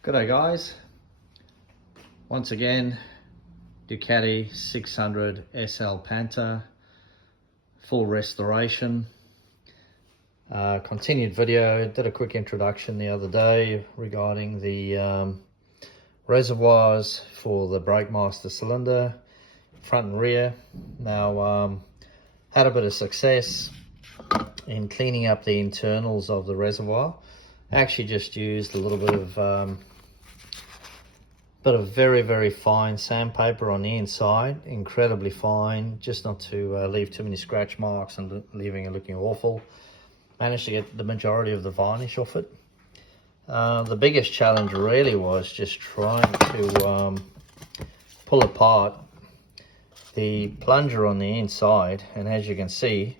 G'day guys, once again Ducati 600 SL Pantah, full restoration. Continued video. Did a quick introduction the other day regarding the reservoirs for the brake master cylinder, front and rear. Now had a bit of success in cleaning up the internals of the reservoir. Actually just used a little bit of very fine sandpaper on the inside, incredibly fine, just not to leave too many scratch marks and leaving it looking awful. Managed to get the majority of the varnish off it. The biggest challenge really was just trying to pull apart the plunger on the inside, and as you can see,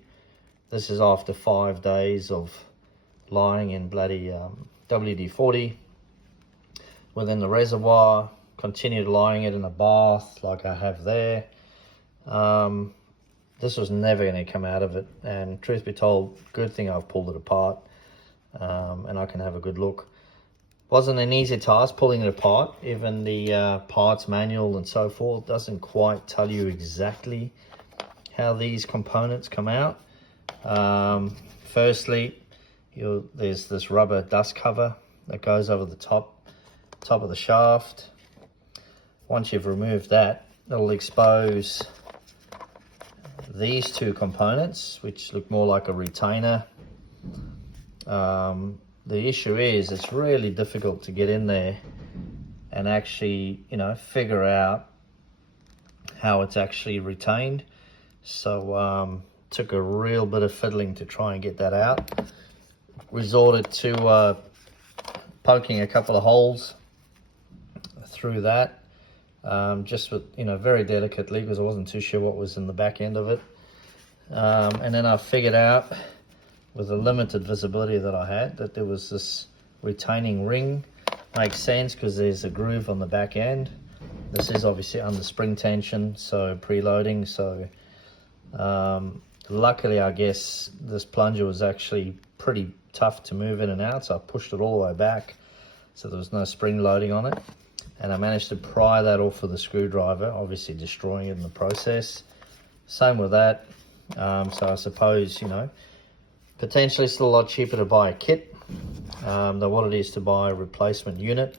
this is after 5 days of lying in bloody WD-40 within the reservoir. Continued lying it in a bath like I have there. This was never going to come out of it, and truth be told, good thing I've pulled it apart and I can have a good look. Wasn't an easy task pulling it apart. Even the parts manual and so forth doesn't quite tell you exactly how these components come out. Firstly, there's this rubber dust cover that goes over the top of the shaft. Once you've removed that, it'll expose these two components, which look more like a retainer. The issue is it's really difficult to get in there and actually, figure out how it's actually retained. So took a real bit of fiddling to try and get that out. Resorted to poking a couple of holes through that, just with, very delicately, because I wasn't too sure what was in the back end of it. And then I figured out, with the limited visibility that I had, that there was this retaining ring. Makes sense because there's a groove on the back end. This is obviously under spring tension, so preloading. So luckily, I guess this plunger was actually pretty tough to move in and out, so I pushed it all the way back so there was no spring loading on it, and I managed to pry that off with a screwdriver, obviously destroying it in the process. Same with that. So I suppose, potentially still a lot cheaper to buy a kit than what it is to buy a replacement unit.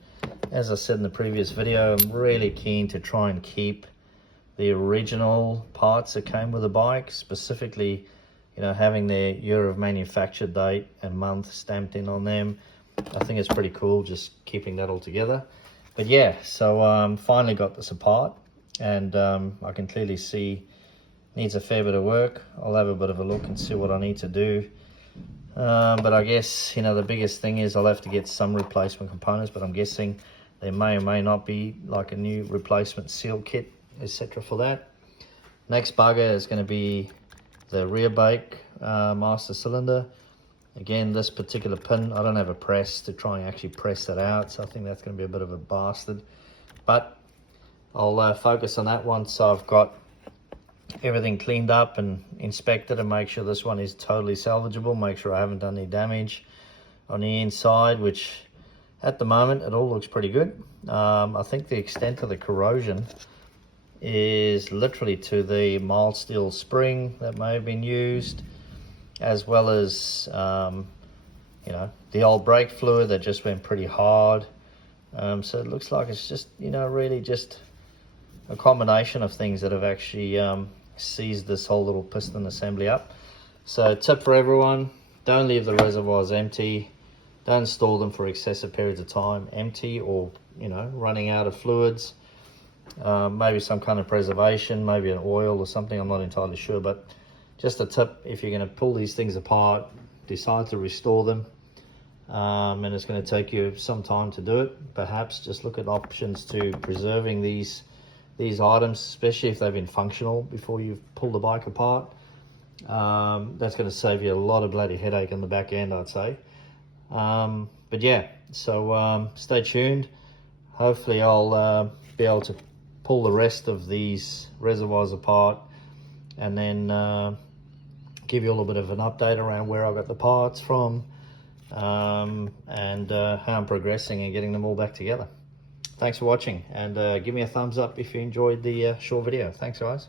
As I said in the previous video, I'm really keen to try and keep the original parts that came with the bike, specifically, having their year of manufacture date and month stamped in on them. I think it's pretty cool just keeping that all together. But yeah, so finally got this apart, and I can clearly see needs a fair bit of work. I'll have a bit of a look and see what I need to do. But I guess, the biggest thing is I'll have to get some replacement components, but I'm guessing there may or may not be like a new replacement seal kit, etc. for that. Next bugger is going to be the rear brake master cylinder. Again, this particular pin, I don't have a press to try and actually press that out, so I think that's going to be a bit of a bastard. But I'll focus on that once I've got everything cleaned up and inspected, and make sure this one is totally salvageable, make sure I haven't done any damage on the inside, which at the moment it all looks pretty good. I think the extent of the corrosion is literally to the mild steel spring that may have been used, as well as the old brake fluid that just went pretty hard. So it looks like it's just really just a combination of things that have actually seized this whole little piston assembly up. So tip for everyone: don't leave the reservoirs empty. Don't store them for excessive periods of time empty, or running out of fluids. Maybe some kind of preservation, maybe an oil or something, I'm not entirely sure. But just a tip: if you're going to pull these things apart, decide to restore them, and it's going to take you some time to do it, perhaps just look at options to preserving these items, especially if they've been functional before you've pulled the bike apart. That's going to save you a lot of bloody headache in the back end, I'd say. But yeah, so stay tuned. Hopefully I'll be able to pull the rest of these reservoirs apart, and then give you a little bit of an update around where I got the parts from, and how I'm progressing and getting them all back together. Thanks for watching, and give me a thumbs up if you enjoyed the short video. Thanks, guys.